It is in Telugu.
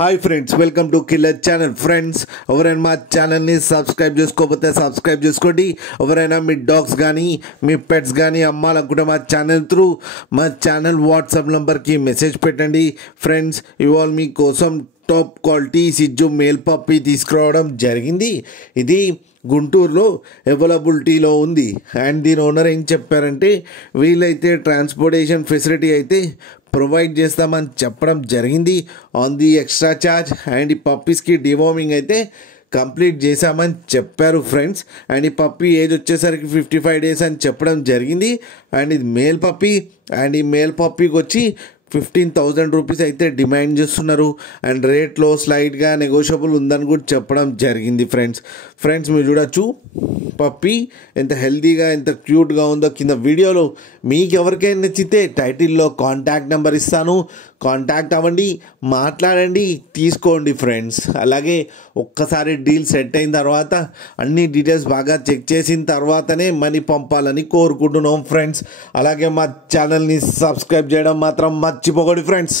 Hi friends, welcome to killer channel. Friends, ఎవరైనా మా ఛానల్ని సబ్స్క్రైబ్ చేసుకోకపోతే సబ్స్క్రైబ్ చేసుకోండి. ఎవరైనా మీ డాగ్స్ కానీ మీ పెట్స్ కానీ అమ్మాలనుకుంటే మా ఛానల్ త్రూ మా ఛానల్ వాట్సాప్ నెంబర్కి మెసేజ్ పెట్టండి. ఫ్రెండ్స్, ఇవాళ మీకోసం టాప్ క్వాలిటీ సిజ్జు మేల్ పప్పి తీసుకురావడం జరిగింది. ఇది గుంటూరులో అవైలబిలిటీలో ఉంది. అండ్ దీని ఓనర్ ఏం చెప్పారంటే, వీళ్ళైతే ట్రాన్స్పోర్టేషన్ ఫెసిలిటీ అయితే ప్రొవైడ్ చేస్తామని చెప్పడం జరిగింది on the extra charge. And ఈ పప్పీస్కి డివార్మింగ్ అయితే కంప్లీట్ చేశామని చెప్పారు ఫ్రెండ్స్. అండ్ ఈ పప్పీ ఏజ్ వచ్చేసరికి 55 days అని చెప్పడం జరిగింది. అండ్ ఇది మేల్ పప్పీ. అండ్ ఈ మేల్ పప్పీకి వచ్చి 15,000 రూపీస్ అయితే డిమాండ్ చేస్తున్నారు. అండ్ రేట్లో స్లైడ్గా నెగోషియబుల్ ఉందని కూడా చెప్పడం జరిగింది ఫ్రెండ్స్ మీరు చూడొచ్చు పప్పీ ఎంత హెల్తీగా ఎంత క్యూట్గా ఉందో. కింద వీడియోలో మీకు ఎవరికైనా నచ్చితే టైటిల్లో కాంటాక్ట్ నెంబర్ ఇస్తాను, కాంటాక్ట్ అవ్వండి, మాట్లాడండి, తీసుకోండి ఫ్రెండ్స్. అలాగే ఒక్కసారి డీల్ సెట్ అయిన తర్వాత అన్ని డీటెయిల్స్ బాగా చెక్ చేసిన తర్వాతనే మనీ పంపాలని కోరుకుంటున్నాం ఫ్రెండ్స్. అలాగే మా ఛానల్ని సబ్స్క్రైబ్ చేయడం మాత్రం మర్చిపోకండి ఫ్రెండ్స్.